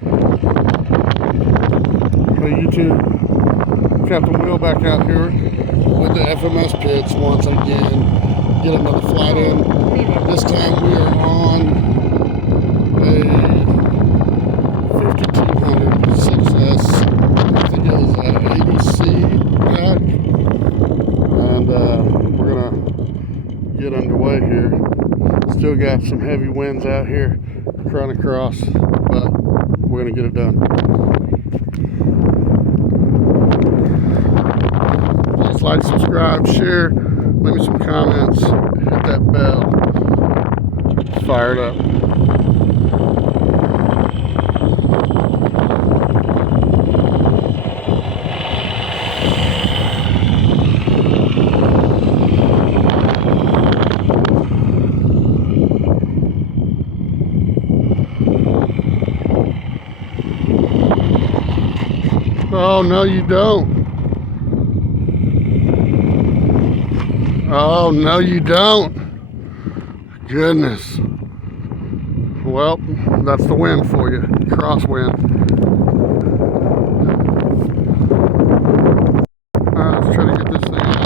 Hey YouTube, Captain Will back out here with the FMS pits once again. Get another flight in. This time we are on a 5200 success. I think it was an 80C pack. And we're gonna get underway here. Still got some heavy winds out here crying across, but we're gonna get it done. Please like, subscribe, share, leave me some comments, hit that bell. It's fired up. Oh, no you don't. Oh, no you don't. Goodness. Well, that's the wind for you. Crosswind. Alright, let's try to get this thing out.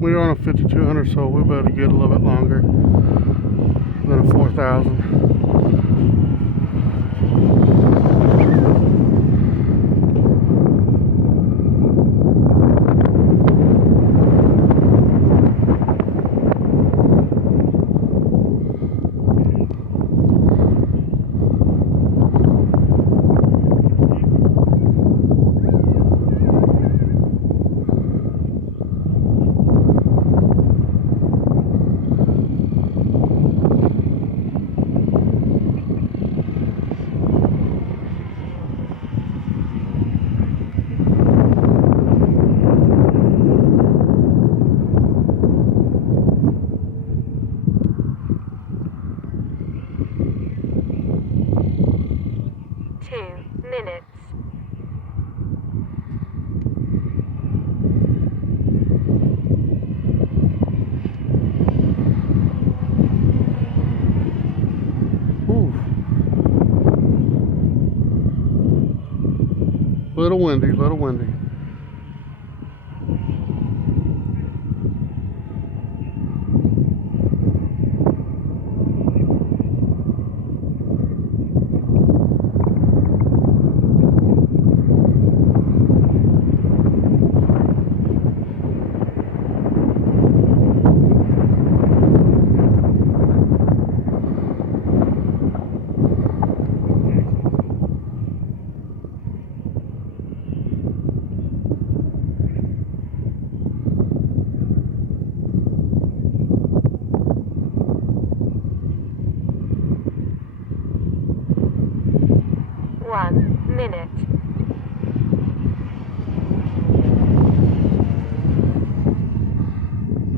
We're on a 5200, so we better get a little bit longer than a 4000. Little windy, little windy.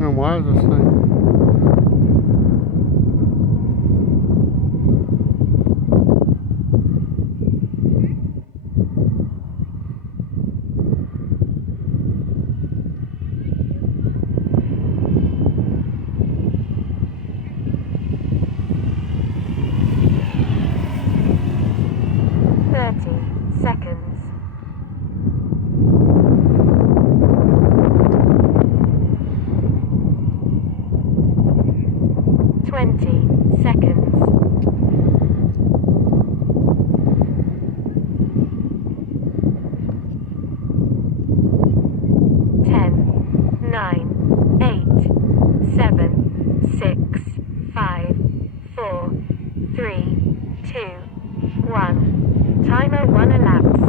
And why is this thing? Timer 1 elapsed.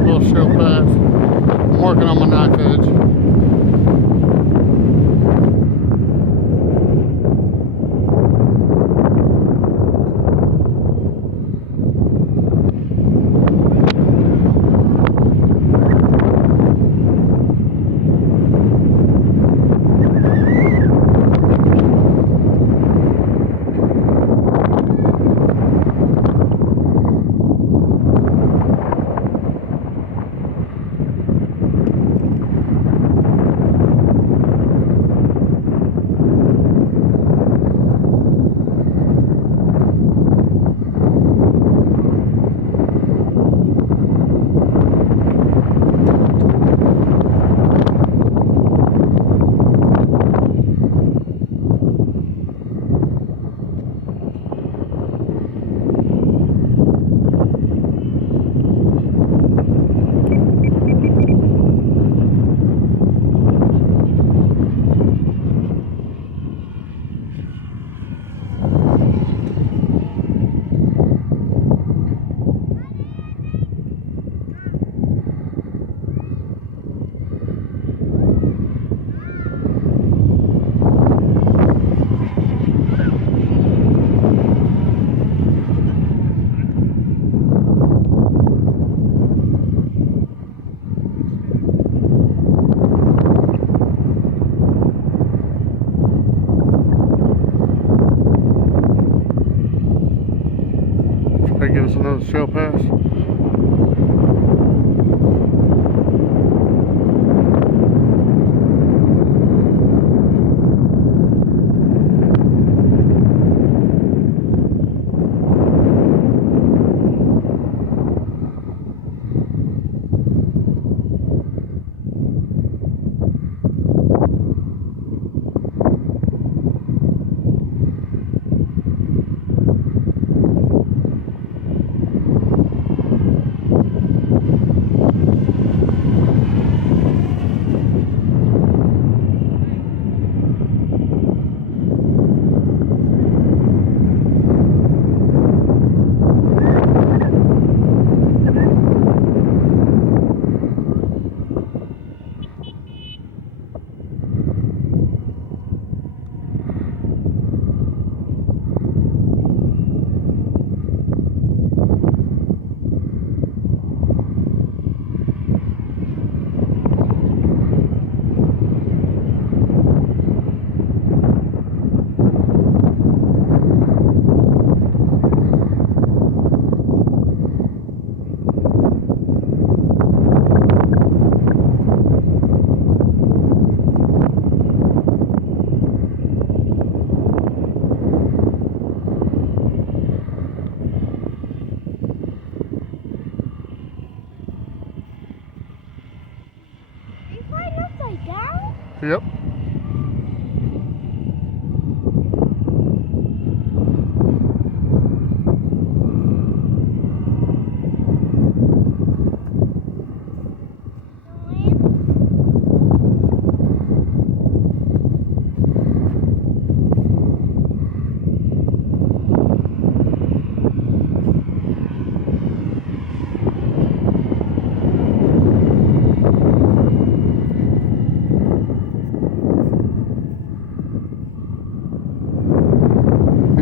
Little show pass. I'm working on my knife edge. Try to give us another show pass. Yep.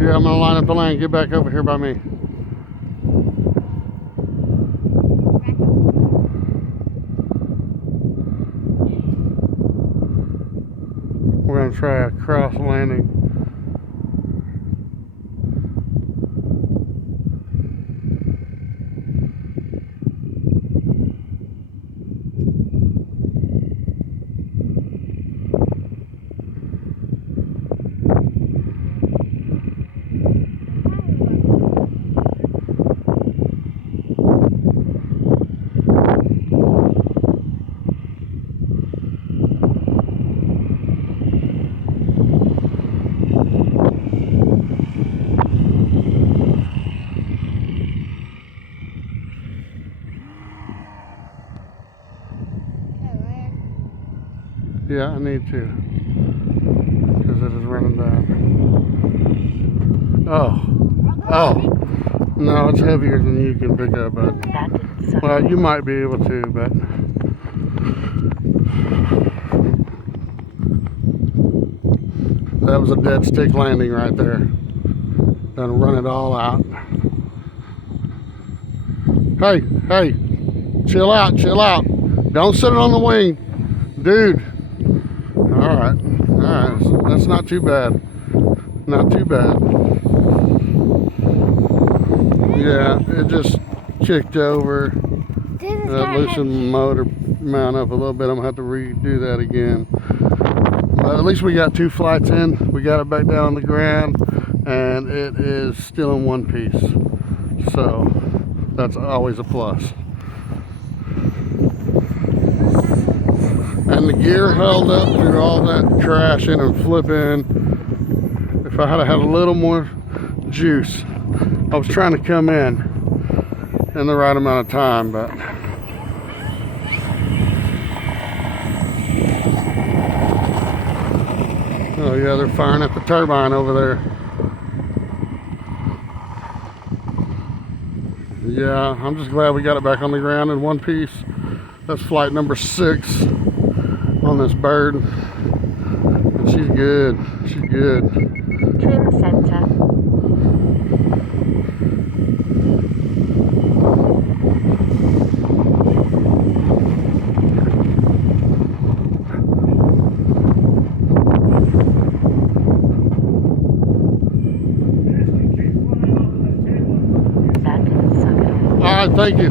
Yeah, I'm gonna line up the lane. Get back over here by me. We're gonna try a cross landing. Yeah, I need to, because it is running down. Oh. Oh. No, it's heavier than you can pick up, but well, you might be able to, but that was a dead stick landing right there. Gonna run it all out. Hey, hey, chill out, chill out. Don't sit it on the wing, dude. All right, that's not too bad. Not too bad. Yeah, it just kicked over. Loosened the motor mount up a little bit. I'm gonna have to redo that again. But at least we got 2 flights in. We got it back down on the ground, and it is still in one piece. So that's always a plus. And the gear held up through all that crashing and flipping. If I had had a little more juice, I was trying to come in the right amount of time, but oh yeah, they're firing at the turbine over there. Yeah, I'm just glad we got it back on the ground in one piece. That's flight number 6 on this bird. And she's good. She's good. Trim center. All right, thank you.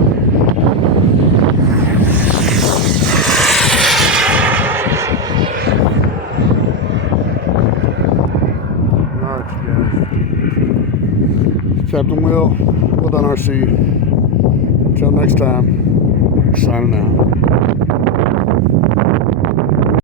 All right, you guys. Captain Will done RC. Until next time, signing out.